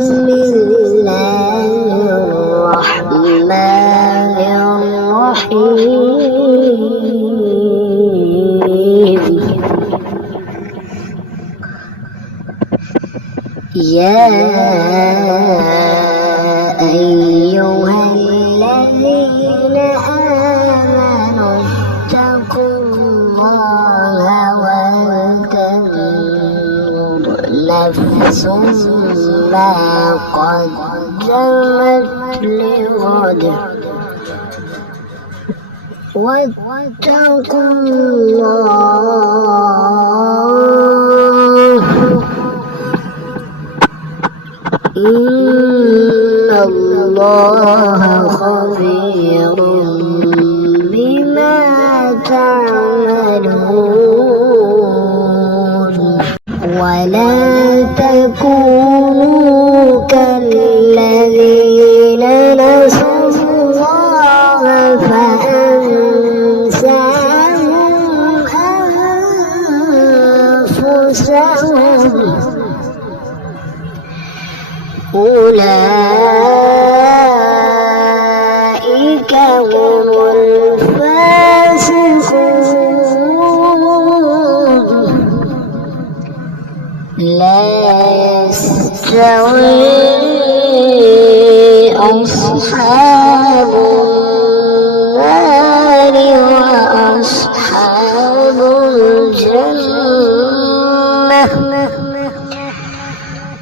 بسم الله الرحمن الرحيم. يا أيها الذين آمنوا اتقوا الله ولتنظر نفس ما قدمت لغد واتقوا الله إن الله خبير بما تعملون. ولا تكونوا كالذين نسوا الله فأنساهم أنفسهم أولئك هم الفاسقون. لا يستوي أصحاب النار وأصحاب الجنة.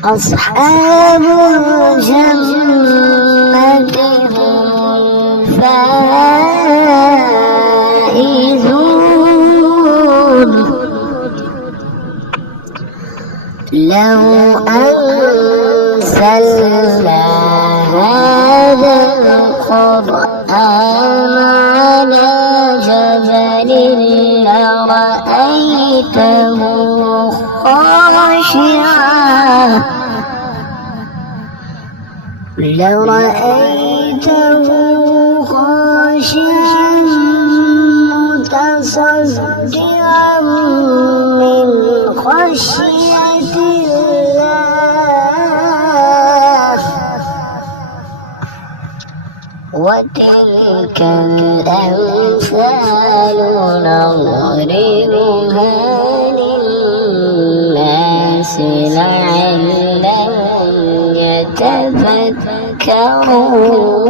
أصحاب الجنة هم الفائزون. لو أنزلنا هذا القرآن على جبل لرأيته خاشعا متصدعا من خشية الله. وتلك الأمثال نضربها للناس لعلهم يتفكرون.